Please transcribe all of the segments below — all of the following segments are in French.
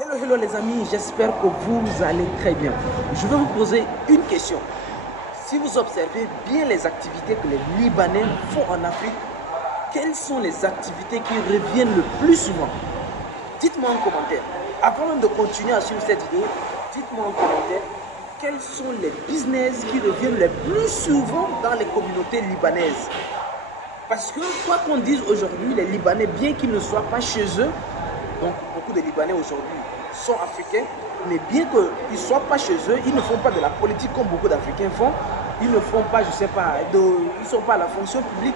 Hello, hello les amis, j'espère que vous allez très bien. Je vais vous poser une question. Si vous observez bien les activités que les Libanais font en Afrique, quelles sont les activités qui reviennent le plus souvent? Dites-moi en commentaire. Avant même de continuer à suivre cette vidéo, dites-moi en commentaire quels sont les business qui reviennent le plus souvent dans les communautés libanaises. Parce que quoi qu'on dise aujourd'hui, les Libanais, bien qu'ils ne soient pas chez eux, donc beaucoup de Libanais aujourd'hui sont africains, mais bien qu'ils ne soient pas chez eux, ils ne font pas de la politique comme beaucoup d'Africains font. Ils ne font pas, je ne sais pas, ils ne sont pas à la fonction publique.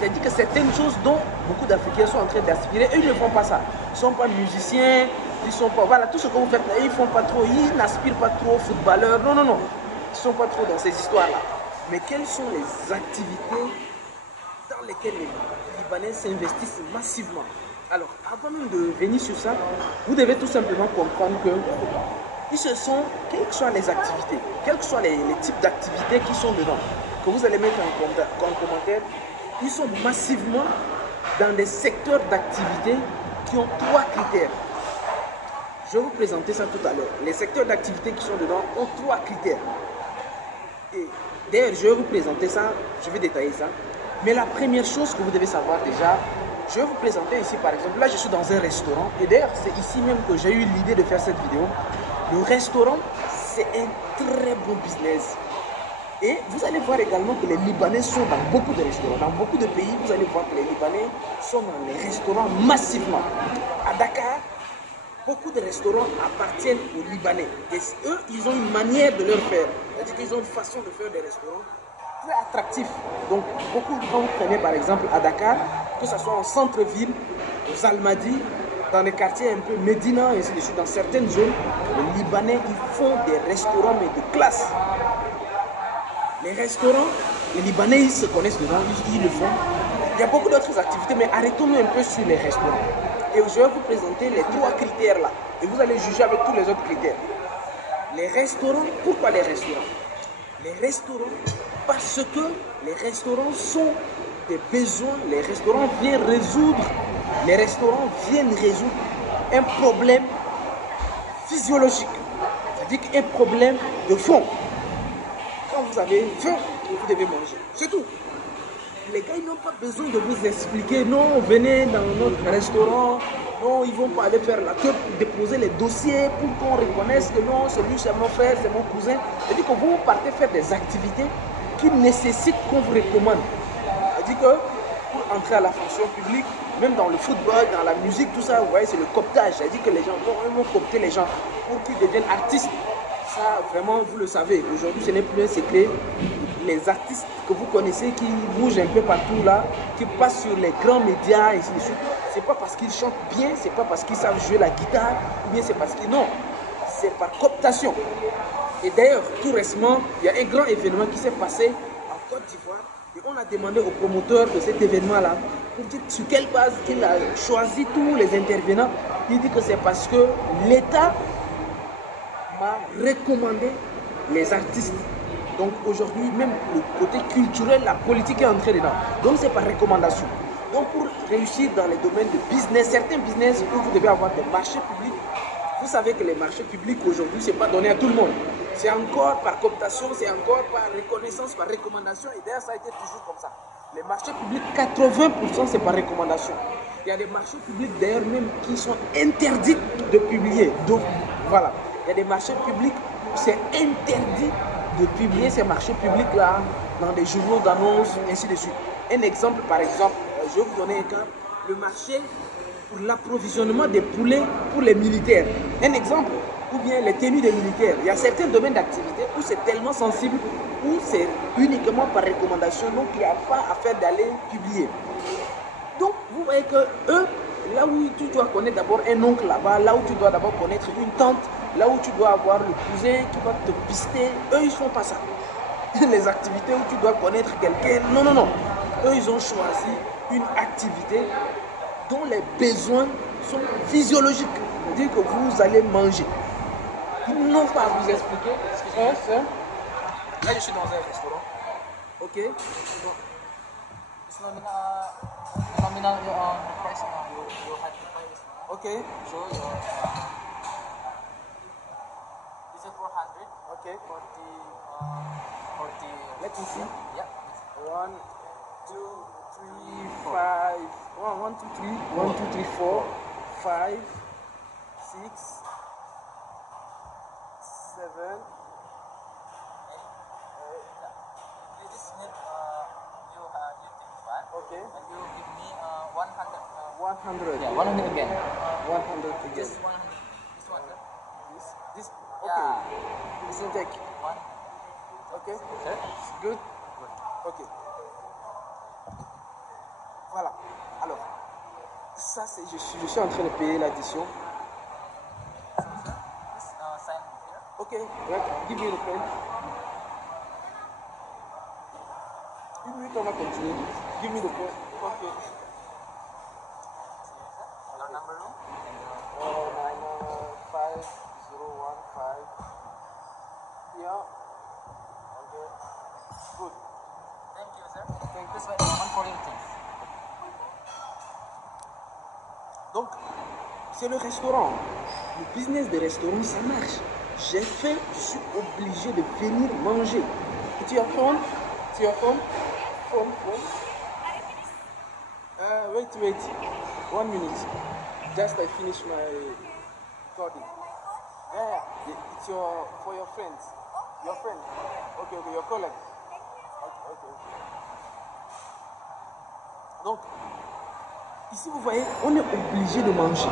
C'est-à-dire que certaines choses dont beaucoup d'Africains sont en train d'aspirer, eux, ils ne font pas ça. Ils ne sont pas musiciens, ils ne sont pas... Voilà, tout ce que vous faites là, ils ne font pas trop, ils n'aspirent pas trop aux footballeurs. Non, non, non. Ils ne sont pas trop dans ces histoires-là. Mais quelles sont les activités dans lesquelles les Libanais s'investissent massivement? Alors, avant même de venir sur ça, vous devez tout simplement comprendre que ce sont, quelles que soient les activités, quels que soient les types d'activités qui sont dedans, que vous allez mettre en commentaire, ils sont massivement dans des secteurs d'activité qui ont 3 critères. Je vais vous présenter ça tout à l'heure. Les secteurs d'activité qui sont dedans ont 3 critères. Et d'ailleurs, je vais vous présenter ça, je vais détailler ça. Mais la première chose que vous devez savoir déjà, je vais vous présenter ici par exemple, là je suis dans un restaurant et d'ailleurs c'est ici même que j'ai eu l'idée de faire cette vidéo. Le restaurant, c'est un très bon business. Et vous allez voir également que les Libanais sont dans beaucoup de restaurants. Dans beaucoup de pays, vous allez voir que les Libanais sont dans les restaurants massivement. À Dakar, beaucoup de restaurants appartiennent aux Libanais. Et eux, ils ont une manière de leur faire. C'est-à-dire qu'ils ont une façon de faire des restaurants très attractifs. Donc, beaucoup, quand vous prenez par exemple à Dakar, que ce soit en centre-ville, aux Almadies, dans les quartiers un peu Médina, et ainsi de suite, dans certaines zones, les Libanais, ils font des restaurants, mais de classe. Les restaurants, les Libanais, ils se connaissent dedans, ils le font. Il y a beaucoup d'autres activités, mais arrêtons-nous un peu sur les restaurants. Et je vais vous présenter les 3 critères là. Et vous allez juger avec tous les autres critères. Les restaurants, pourquoi les restaurants? Les restaurants, parce que les restaurants sont des besoins, les restaurants viennent résoudre un problème physiologique, c'est-à-dire un problème de fond. Quand vous avez faim, vous devez manger, c'est tout. Les gars, ils n'ont pas besoin de vous expliquer, non, venez dans notre restaurant, non, ils ne vont pas aller faire la queue pour déposer les dossiers, pour qu'on reconnaisse que non, celui c'est mon frère, c'est mon cousin. C'est-à-dire que vous partez faire des activités qui nécessitent qu'on vous recommande. C'est-à-dire que pour entrer à la fonction publique, même dans le football, dans la musique, tout ça, vous voyez, c'est le cooptage. C'est-à-dire que les gens vont coopter les gens pour qu'ils deviennent artistes. Ça, vraiment, vous le savez. Aujourd'hui, ce n'est plus un secret. Les artistes que vous connaissez qui bougent un peu partout là, qui passent sur les grands médias et ainsi de suite, c'est pas parce qu'ils chantent bien, c'est pas parce qu'ils savent jouer la guitare, ou bien c'est parce qu'ils... Non, c'est par cooptation. Et d'ailleurs, tout récemment, il y a un grand événement qui s'est passé en Côte d'Ivoire. Et on a demandé au promoteur de cet événement-là pour dire sur quelle base il a choisi tous les intervenants. Il dit que c'est parce que l'État m'a recommandé les artistes. Donc aujourd'hui, même le côté culturel, la politique est entrée dedans. Donc c'est par recommandation. Donc pour réussir dans les domaines de business, certains business où vous devez avoir des marchés publics, vous savez que les marchés publics aujourd'hui, ce n'est pas donné à tout le monde. C'est encore par cooptation, c'est encore par reconnaissance, par recommandation. Et d'ailleurs, ça a été toujours comme ça. Les marchés publics, 80% c'est par recommandation. Il y a des marchés publics d'ailleurs même qui sont interdits de publier. Donc voilà, il y a des marchés publics où c'est interdit de publier ces marchés publics-là dans des journaux d'annonces, ainsi de suite. Un exemple, par exemple, je vais vous donner un cas, le marché pour l'approvisionnement des poulets pour les militaires. Un exemple, ou bien les tenues des militaires. Il y a certains domaines d'activité où c'est tellement sensible, où c'est uniquement par recommandation, donc il n'y a pas à faire d'aller publier. Donc, vous voyez que eux, là où tu dois connaître d'abord un oncle là-bas, là où tu dois d'abord connaître une tante, là où tu dois avoir le cousin qui va te pister, eux, ils ne font pas ça. Les activités où tu dois connaître quelqu'un, non, non, non. Eux, ils ont choisi une activité dont les besoins sont physiologiques. C'est-à-dire que vous allez manger. Ils n'ont pas à vous expliquer. Excusez-moi, là, je suis dans un restaurant. Ok. Bon. Nominal your price, you had to price. Okay. So Okay. 40. Let me see. Yeah. 1, 2, 3, 5. 1, 2, 3. 1, 2, 3, 4, 5, 6, 7. This need you take one. Okay. And you give me 100. 100. Yeah, 100 again. 100 again. Just 100. This one, sir. This. Okay. Yeah. This will take. One. Okay. Sir. Good. Ok. Voilà. Alors, ça c'est, je suis en train de payer l'addition. Sign here. Ok. Right. Give me the pen. Une minute, on va continuer. Give me the pen. Ok. Your number room. 95015. Yeah. Okay. Good. Thank you, sir. Thank you, sir. One for your things. Donc, c'est le restaurant. Le business de restaurant, ça marche. J'ai faim, je suis obligé de venir manger. Tu as phone? Tu as phone? Phone. Wait. 1 minute. Just I finish my recording. Yeah, it's for your friends. Your friend. Okay, your colleague. Okay. Donc, ici vous voyez, on est obligé de manger.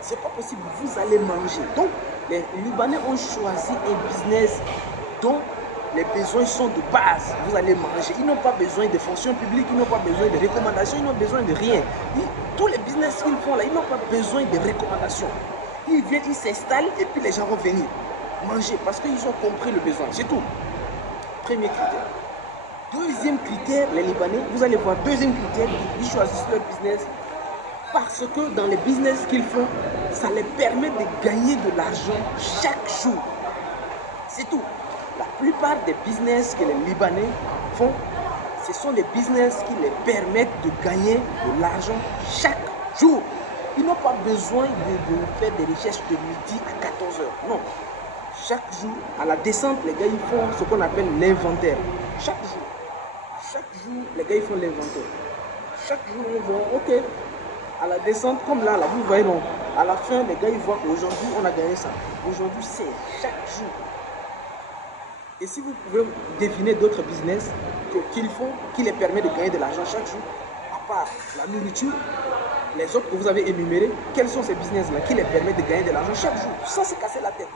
C'est pas possible, vous allez manger. Donc, les Libanais ont choisi un business dont les besoins sont de base. Vous allez manger. Ils n'ont pas besoin de fonctions publiques, ils n'ont pas besoin de recommandations, ils n'ont besoin de rien. Tous les business qu'ils font là, ils n'ont pas besoin de recommandations. Ils viennent, ils s'installent et puis les gens vont venir manger parce qu'ils ont compris le besoin. C'est tout. Premier critère. Deuxième critère, les Libanais, vous allez voir, deuxième critère, ils choisissent leur business parce que dans les business qu'ils font, ça les permet de gagner de l'argent chaque jour. C'est tout. La plupart des business que les Libanais font, ce sont des business qui les permettent de gagner de l'argent chaque jour. Ils n'ont pas besoin de faire des recherches de midi à 14 heures. Non. Chaque jour, à la descente, les gars, ils font ce qu'on appelle l'inventaire. Chaque jour, les gars, ils font l'inventaire. Chaque jour, ils vont, ok, à la descente, comme là, vous voyez, non, à la fin, les gars, ils voient qu'aujourd'hui, on a gagné ça. Aujourd'hui, c'est chaque jour. Et si vous pouvez deviner d'autres business qu'ils font, qui les permet de gagner de l'argent chaque jour, à part la nourriture, les autres que vous avez énumérés, quels sont ces business-là qui les permettent de gagner de l'argent chaque jour, sans se casser la tête.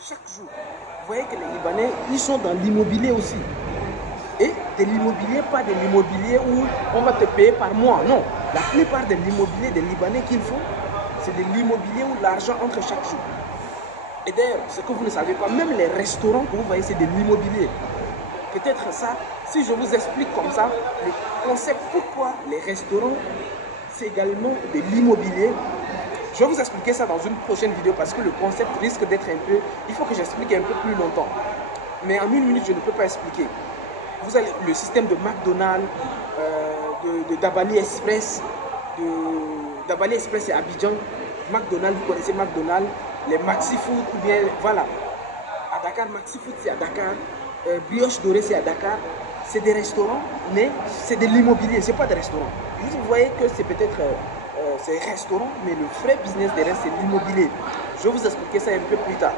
Chaque jour. Vous voyez que les Libanais, ils sont dans l'immobilier aussi. Et de l'immobilier, pas de l'immobilier où on va te payer par mois. Non. La plupart de l'immobilier des Libanais qu'ils font, c'est de l'immobilier où l'argent entre chaque jour. Et d'ailleurs, ce que vous ne savez pas, même les restaurants que vous voyez, c'est de l'immobilier. Peut-être ça, si je vous explique comme ça, le concept pourquoi les restaurants, c'est également de l'immobilier. Je vais vous expliquer ça dans une prochaine vidéo parce que le concept risque d'être un peu... Il faut que j'explique un peu plus longtemps. Mais en 1 minute, je ne peux pas expliquer. Vous avez le système de McDonald's, de Dabali Express, Dabali Express et Abidjan. McDonald's, vous connaissez McDonald's, les Maxi Food, ou bien, voilà. À Dakar, Maxi Food, c'est à Dakar. Brioche Dorée, c'est à Dakar. C'est des restaurants, mais c'est de l'immobilier, c'est pas des restaurants. Vous voyez que c'est peut-être... c'est un restaurant, mais le vrai business derrière, c'est l'immobilier. Je vais vous expliquer ça un peu plus tard.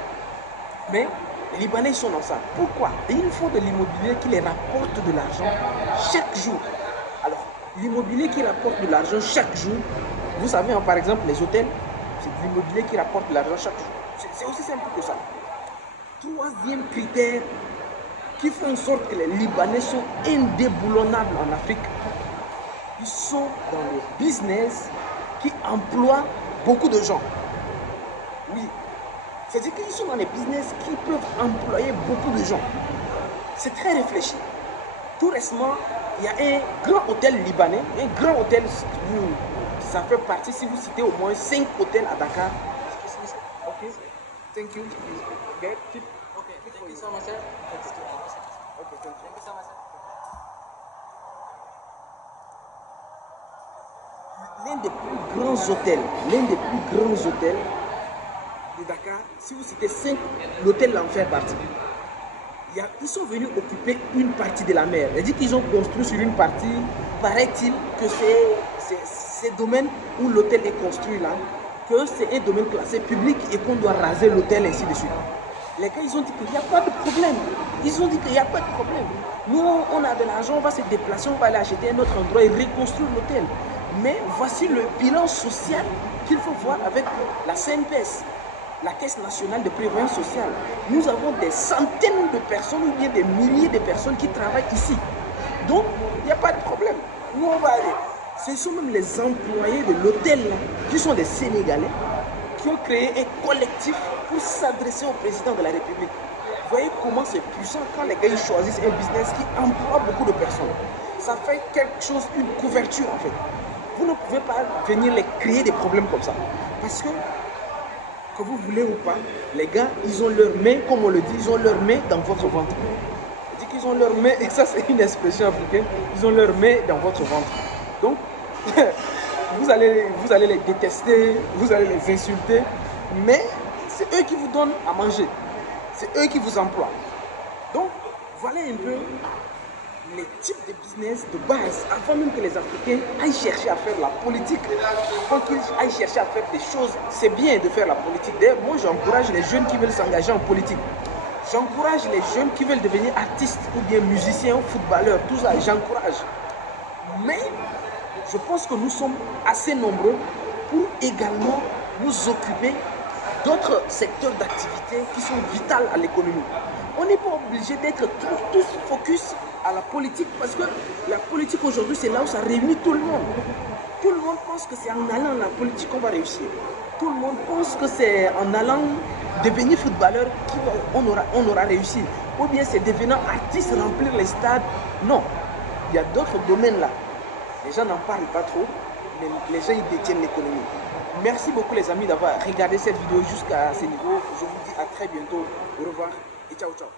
Mais les Libanais sont dans ça. Pourquoi? Il faut de l'immobilier qui les rapporte de l'argent chaque jour. Alors, l'immobilier qui rapporte de l'argent chaque jour, vous savez, hein, par exemple, les hôtels, c'est de l'immobilier qui rapporte de l'argent chaque jour. C'est aussi simple que ça. Troisième critère qui fait en sorte que les Libanais sont indéboulonnables en Afrique. Ils sont dans le business qui emploie beaucoup de gens. Oui. C'est-à-dire qu'ils sont dans les business qui peuvent employer beaucoup de gens. C'est très réfléchi. Tout récemment, il y a un grand hôtel libanais, un grand hôtel, ça fait partie, si vous citez au moins 5 hôtels à Dakar. Ok, thank you. Okay, thank you so much, sir. Okay, thank you so much, sir. L'un des plus grands hôtels, de Dakar, si vous citez 5, l'hôtel en fait partie. Ils sont venus occuper une partie de la mer. Il dit qu'ils ont construit sur une partie, paraît-il que c'est ces domaines où l'hôtel est construit là, que c'est un domaine classé public et qu'on doit raser l'hôtel, ainsi de suite. Les gars, ils ont dit qu'il n'y a pas de problème. Ils ont dit qu'il n'y a pas de problème. Nous, on a de l'argent, on va se déplacer, on va aller acheter un autre endroit et reconstruire l'hôtel. Mais voici le bilan social qu'il faut voir avec la CNPS, la Caisse nationale de prévoyance sociale. Nous avons des centaines de personnes ou bien des milliers de personnes qui travaillent ici. Donc, il n'y a pas de problème. Nous, on va aller. Ce sont même les employés de l'hôtel qui sont des Sénégalais qui ont créé un collectif pour s'adresser au président de la République. Vous voyez comment c'est puissant quand les gars ils choisissent un business qui emploie beaucoup de personnes. Ça fait quelque chose, une couverture en fait. Vous ne pouvez pas venir les créer des problèmes comme ça. Parce que vous voulez ou pas, les gars, ils ont leurs mains, comme on le dit, ils ont leurs mains dans votre ventre. On dit qu'ils ont leurs mains, et ça c'est une expression africaine, ils ont leurs mains dans votre ventre. Donc, vous allez les détester, vous allez les insulter, mais c'est eux qui vous donnent à manger. C'est eux qui vous emploient. Donc, voilà un peu les types de business de base, avant même que les Africains aillent chercher à faire la politique, avant qu'ils aillent chercher à faire des choses. C'est bien de faire la politique. D'ailleurs, moi, j'encourage les jeunes qui veulent s'engager en politique. J'encourage les jeunes qui veulent devenir artistes ou bien musiciens ou footballeurs, tout ça, j'encourage. Mais je pense que nous sommes assez nombreux pour également nous occuper d'autres secteurs d'activité qui sont vitaux à l'économie. On n'est pas obligé d'être tous focus à la politique parce que la politique aujourd'hui, c'est là où ça réunit tout le monde. Tout le monde pense que c'est en allant à la politique qu'on va réussir. Tout le monde pense que c'est en allant devenir footballeur qu'on aura réussi. Ou bien c'est devenant artiste, remplir les stades. Non, il y a d'autres domaines là. Les gens n'en parlent pas trop, mais les gens ils détiennent l'économie. Merci beaucoup les amis d'avoir regardé cette vidéo jusqu'à ce niveau. Je vous dis à très bientôt. Au revoir et ciao ciao.